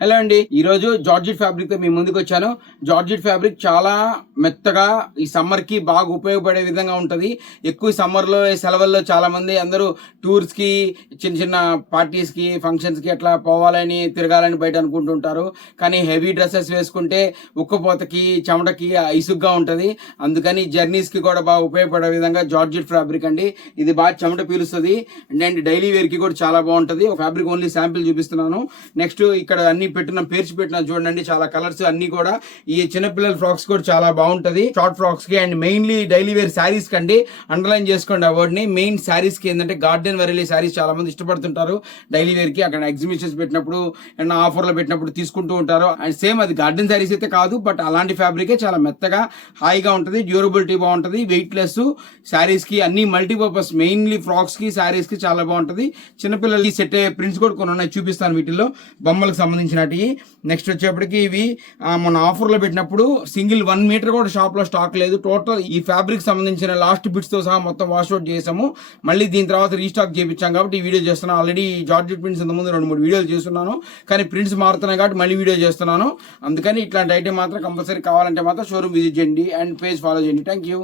Hello అండి. ఈరోజు georgette ఫ్యాబ్రిక్‌తో మీ ముందుకొచ్చాను. Georgette fabric చాలా మెత్తగా ఈ సమ్మర్‌కి బాగా ఉపయోగపడే విధంగా ఉంటది. ఎక్కువ సమ్మర్‌లో సెలవుల్లో చాలామంది అందరూ టూర్స్‌కి, చిన్న చిన్న పార్టీస్‌కి, ఫంక్షన్స్‌కి అట్లా పోవాలని, తిరగాలని బయట అనుకుంటుంటారు. కానీ హెవీ డ్రెసెస్ వేసుకుంటే ఉక్కపోతకి, చెమటకి ఇసుగ్గా ఉంటది. అందుకని జర్నీస్‌కి కూడా బాగా ఉపయోగపడే విధంగా జార్జెట్ ఫ్యాబ్రిక్ అండి. ఇది బాగా చెమట పీలుస్తది. అండ్ డైలీ వేర్‌కి కూడా చాలా బాగుంటది. ఫ్యాబ్రిక్ ఓన్లీ శాంపిల్ చూపిస్తున్నాను. నెక్స్ట్ ఇక్కడ అన్ని పేర్చి పెట్టిన చూడండి, చాలా కలర్స్ అన్ని కూడా. ఈ చిన్నపిల్లల ఫ్రాక్స్ కూడా చాలా బాగుంటది. షార్ట్ ఫ్రాక్స్ కి and mainly daily wear saris కండి. అండర్లైన్ చేసుకోండి ఆ వర్డ్ ని. మెయిన్ శారీస్ కి ఏంటంటే గార్డెన్ వెరైలీ శారీస్ చాలా మంది ఇష్టపడుతుంటారు డైలీ వేర్ కి. అక్కడ ఎగ్జిబిషన్స్ పెట్టినప్పుడు అండ్ ఆఫర్లు పెట్టినప్పుడు తీసుకుంటూ ఉంటారు. అండ్ సేమ్ అది గార్డెన్ శారీస్ అయితే కాదు, బట్ అలాంటి ఫ్యాబ్రికే చాలా మెత్తగా హాయిగా ఉంటది. డ్యూరబిలిటీ బాగుంటది. వెయిట్ లెస్ శారీస్ కి అన్ని మల్టీపర్పస్, మెయిన్లీ ఫ్రాక్స్ కి శారీస్ కి చాలా బాగుంటది. చిన్నపిల్లలకి సెట్ అయ్యే ప్రింట్స్ కూడా కొన్ని ఉన్నాయి, చూపిస్తాను. వీటిల్లో బొమ్మలకు సంబంధించినవి. నెక్స్ట్ వచ్చేప్పటికి ఇవి మన ఆఫర్లో పెట్టినప్పుడు సింగిల్ 1 మీటర్ కూడా షాప్ లో స్టాక్ లేదు. టోటల్ ఈ ఫ్యాబ్రిక్ సంబంధించిన లాస్ట్ బిట్స్ తో సహా మొత్తం వాష్ అవుట్ చేసాము. మళ్ళీ దీని తర్వాత రీస్టాక్ చేయించాం కాబట్టి ఈ వీడియో చేస్తున్నాను. ఆల్రెడీ జార్జెట్ ప్రింట్స్ ఇంత ముందు 2-3 వీడియోలు చేస్తున్నాను, కానీ ప్రింట్స్ మారుతున్నాయి కాబట్టి మళ్ళీ వీడియో చేస్తున్నాను. అందుకని ఇట్లాంటి ఐటమ్ మాత్రం కంపల్సరీ కావాలంటే మాత్రం షోరూమ్ విజిట్ చేయండి అండ్ పేజ్ ఫాలో చేయండి. Thank you.